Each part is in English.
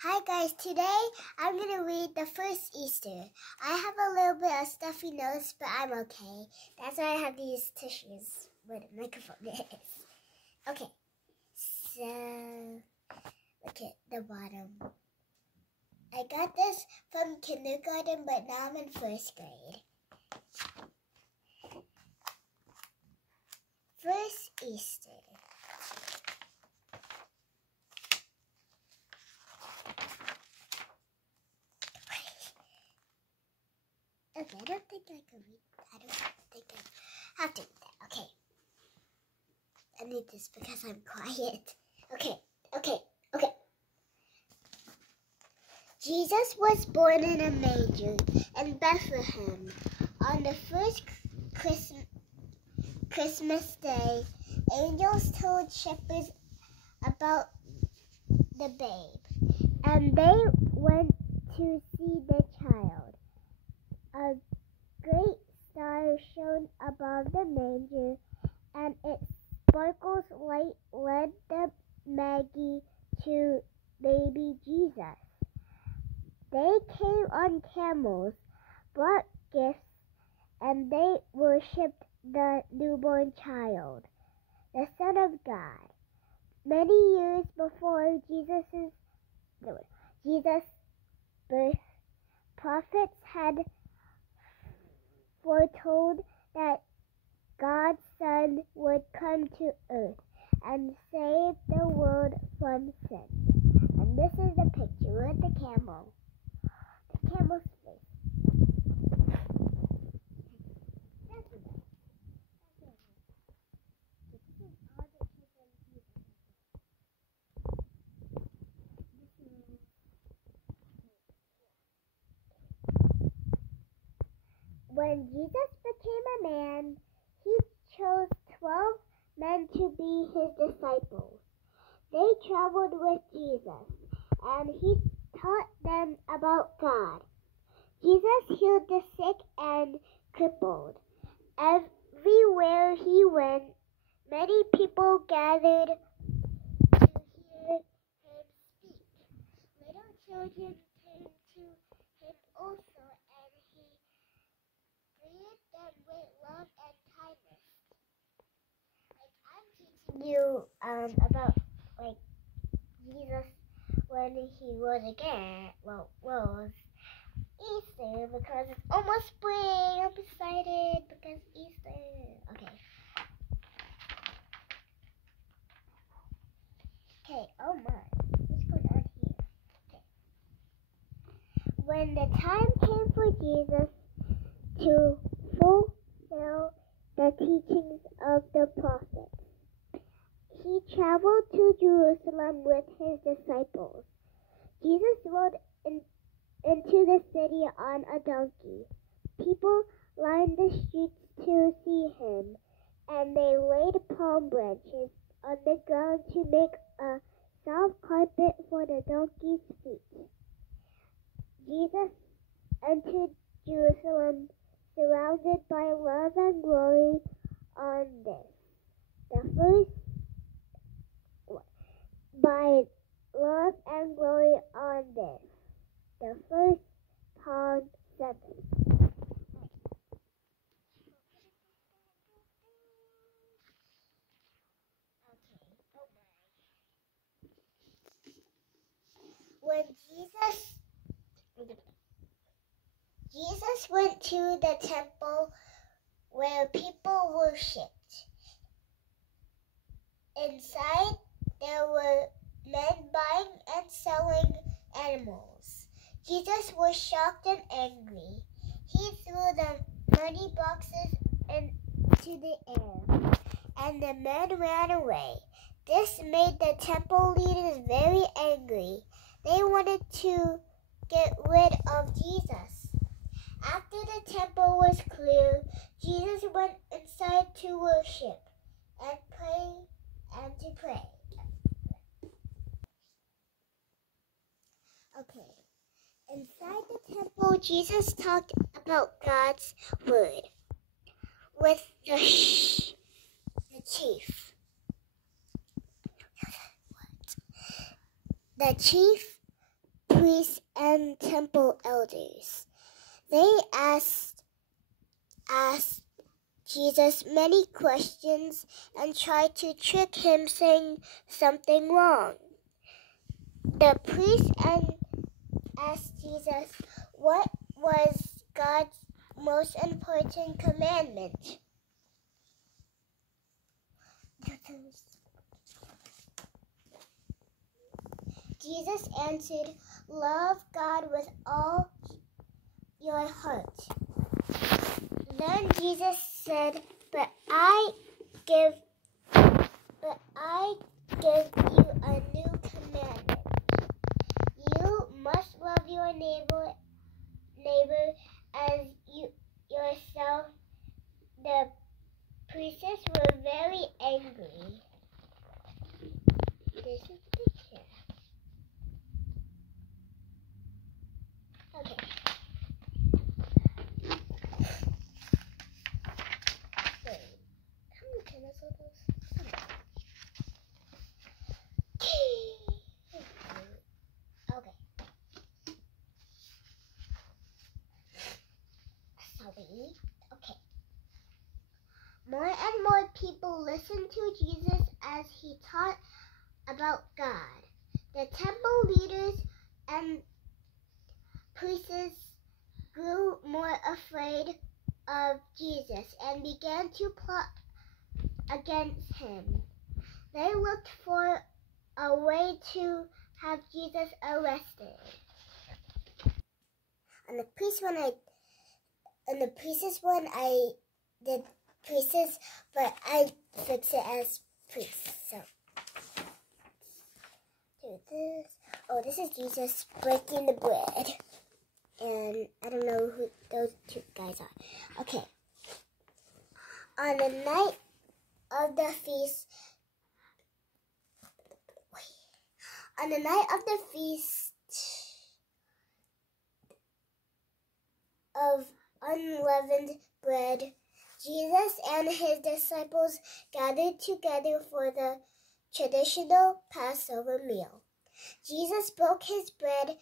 Hi guys, today I'm going to read the first Easter. I have a little bit of stuffy nose, but I'm okay. That's why I have these tissues where the microphone is. Okay, so look at the bottom. I got this from kindergarten, but now I'm in first grade. First Easter. Okay, I don't think I can read. I don't think I have to read that. Okay. I need this because I'm quiet. Okay. Jesus was born in a manger in Bethlehem on the first Christmas day. Angels told shepherds about the babe, and they went to see the child. A great star shone above the manger, and its sparkles light led the Magi to baby Jesus. They came on camels, brought gifts, and they worshipped the newborn child, the Son of God. Many years before Jesus' birth, prophets had foretold that God's Son would come to earth and save the world from sin. And this is the picture with the camel. The camel's face. When Jesus became a man, he chose 12 men to be his disciples. They traveled with Jesus, and he taught them about God. Jesus healed the sick and crippled. Everywhere he went, many people gathered to hear him speak. Little children came to him also, and he greeted them with love and kindness. I'm teaching you about Jesus when he was again. Was Easter because it's almost spring. I'm excited because Easter. Okay. Oh my. What's going on here? Okay. When the time came for Jesus to fulfill the teachings of the prophets, he traveled to Jerusalem with his disciples. Jesus rode into the city on a donkey. People lined the streets to see him, and they laid palm branches on the ground to make a soft carpet for the donkey's feet. Jesus entered Jerusalem surrounded by love and glory on this, the first by love and glory on this, the first Palm 7. When Jesus went to the temple where people worshipped. Inside, there were men buying and selling animals. Jesus was shocked and angry. He threw the money boxes into the air, and the men ran away. This made the temple leaders very angry. They wanted to get rid of Jesus. After the temple was clear, Jesus went inside to worship and pray. Okay. Inside the temple, Jesus talked about God's word with the chief. The chief priests and temple elders. They asked Jesus many questions and tried to trick him, saying something wrong. The priests asked Jesus what was God's most important commandment. Jesus answered, "Love God with all your heart." Then Jesus said, But I give you a new commandment. You must love your neighbor as yourself." The priests were very angry. This is the picture. Okay. Wait. How many candles are those? Okay. Sorry. Okay. More and more people listened to Jesus as he taught about God. The temple leaders and priests grew more afraid of Jesus and began to plot against him. They looked for a way to have Jesus arrested. On the priest one, I did priests, but I fixed it as priests. So do this. Oh, this is Jesus breaking the bread. And I don't know who those two guys are. Okay. On the night of the feast, of unleavened bread, Jesus and his disciples gathered together for the traditional Passover meal. Jesus broke his bread,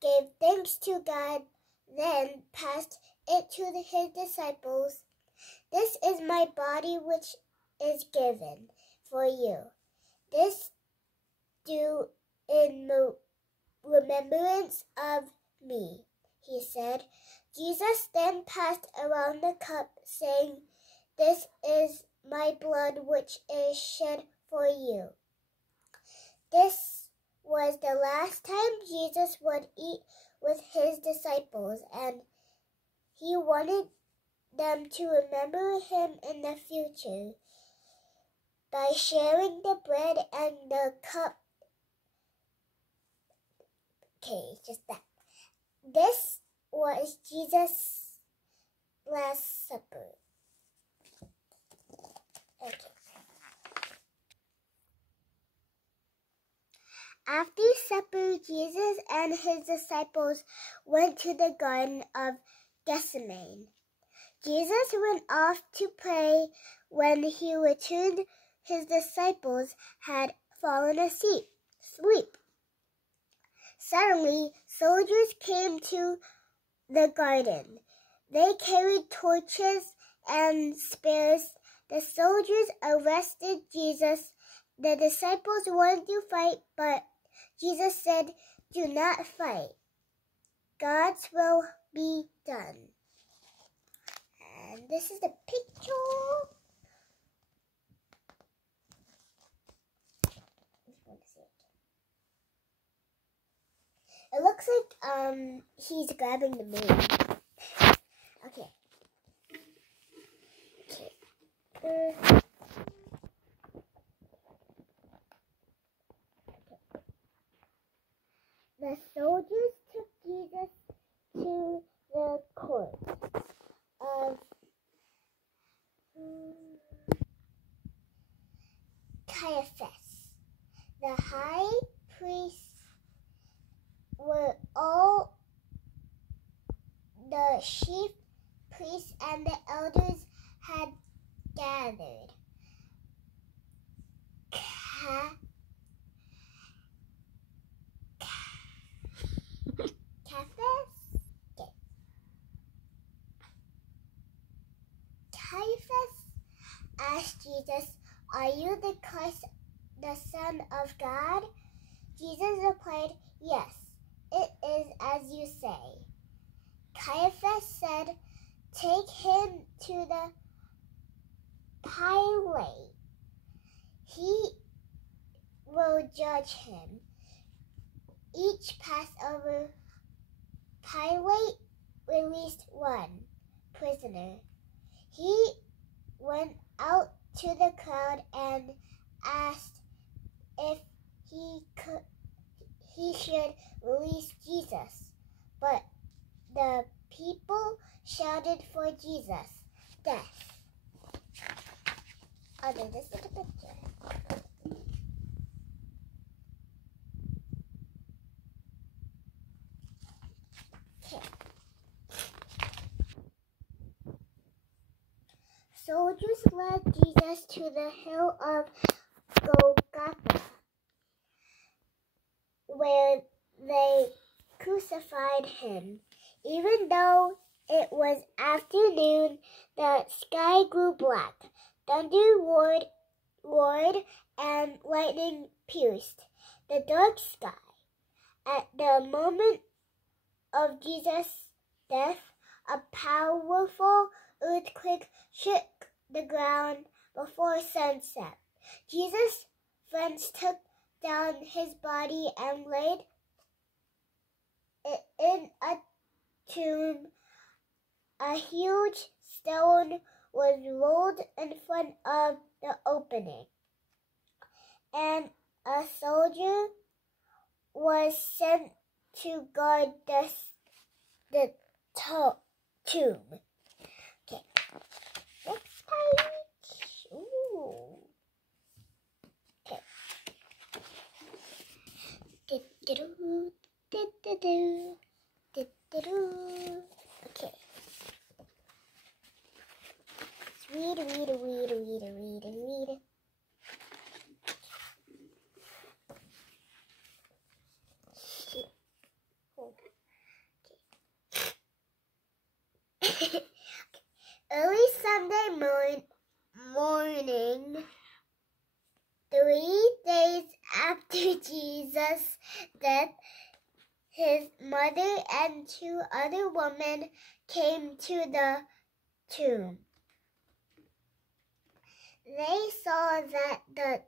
gave thanks to God, then passed it to his disciples. "This is my body which is given for you. This do in remembrance of me," he said. Jesus then passed around the cup, saying, "This is my blood which is shed for you." This was the last time Jesus would eat with his disciples, and he wanted them to remember him in the future by sharing the bread and the cup. Okay, just that. This was Jesus' Last Supper. Okay. After supper, Jesus and his disciples went to the Garden of Gethsemane. Jesus went off to pray. When he returned, his disciples had fallen asleep. Suddenly, soldiers came to the garden. They carried torches and spears. The soldiers arrested Jesus. The disciples wanted to fight, but Jesus said, "Do not fight. God's will be done." And this is the picture. It looks like he's grabbing the moon. Okay. The soldiers took Jesus to the court of Caiaphas. The high priests were all the chief priests and the elders had gathered. Jesus, "Are you the Christ, the Son of God?" Jesus replied, "Yes, it is as you say." Caiaphas said, "Take him to the Pilate. He will judge him." Each Passover, Pilate released one prisoner. He went out to the crowd and asked if he should release Jesus. But the people shouted for Jesus' death. Other this is the picture. Okay. Soldiers led Jesus to the hill of Golgotha, where they crucified him. Even though it was afternoon, the sky grew black. Thunder roared and lightning pierced the dark sky. At the moment of Jesus' death, a powerful earthquake shook the ground before sunset. Jesus' friends took down his body and laid it in a tomb. A huge stone was rolled in front of the opening, and a soldier was sent to guard the tomb. Okay, next page. Ooh. Okay. Okay. Read. Early Sunday morning, 3 days after Jesus' death, his mother and 2 other women came to the tomb. They saw that the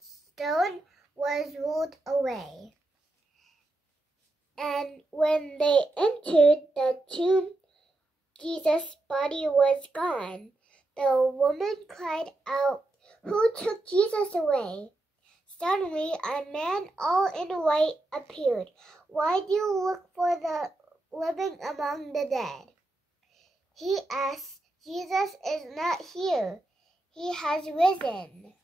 stone was rolled away, and when they entered the tomb, Jesus' body was gone. The woman cried out, "Who took Jesus away?" Suddenly, a man all in white appeared. "Why do you look for the living among the dead?" he asked. "Jesus is not here. He has risen."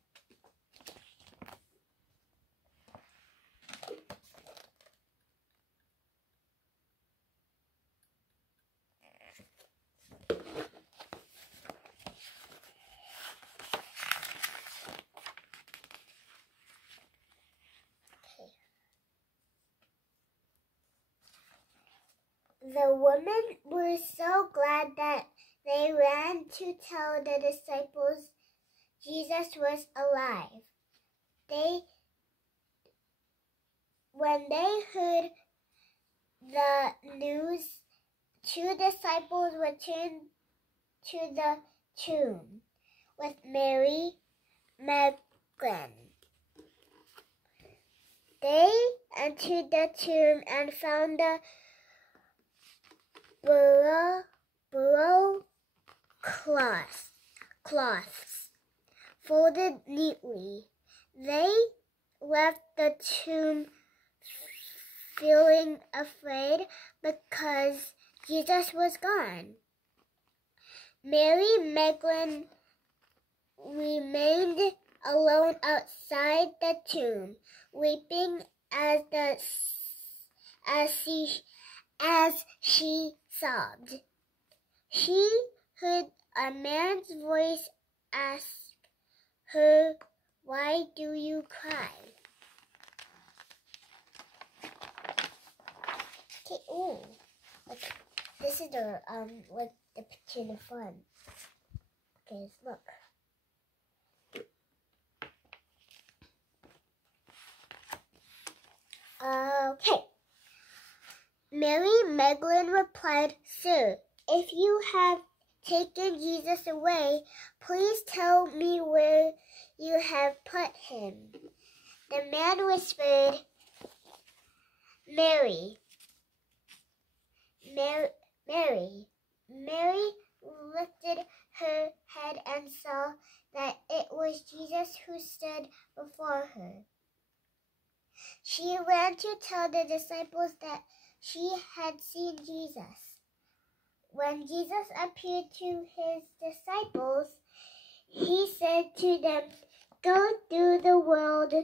The women were so glad that they ran to tell the disciples Jesus was alive. When they heard the news, 2 disciples returned to the tomb with Mary Magdalene. They entered the tomb and found the burial cloths folded neatly. They left the tomb feeling afraid because Jesus was gone. Mary Magdalene remained alone outside the tomb, weeping as she sobbed. She heard a man's voice ask her, "Why do you cry?" Okay, okay. This is the the picture in the front. Okay, look. Okay. Mary Magdalene replied, Sir, if you have taken Jesus away, please tell me where you have put him. The man whispered, Mary. Mary. Mary lifted her head and saw that it was Jesus who stood before her. She ran to tell the disciples that she had seen Jesus. When Jesus appeared to his disciples, he said to them, Go through the world,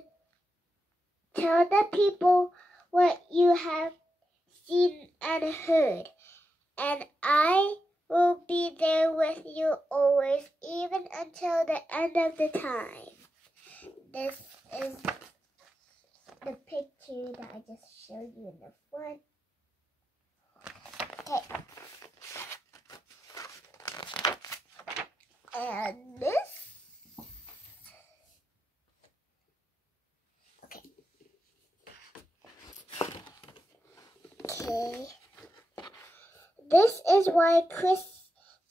tell the people what you have seen and heard, and I will be there with you always, even until the end of the time. This is the picture that I just showed you in the front. Okay. And this. Okay. Okay. This is why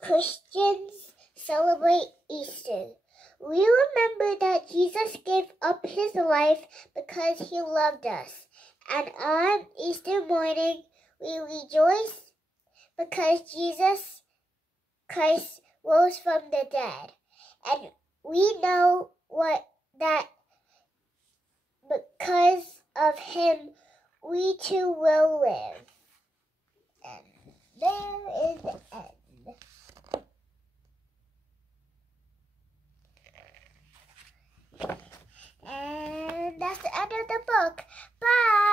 Christians celebrate Easter. We remember that Jesus gave up his life because he loved us. And on Easter morning, we rejoice because Jesus Christ rose from the dead. And we know that because of him, we too will live. And there is the end. And that's the end of the book. Bye!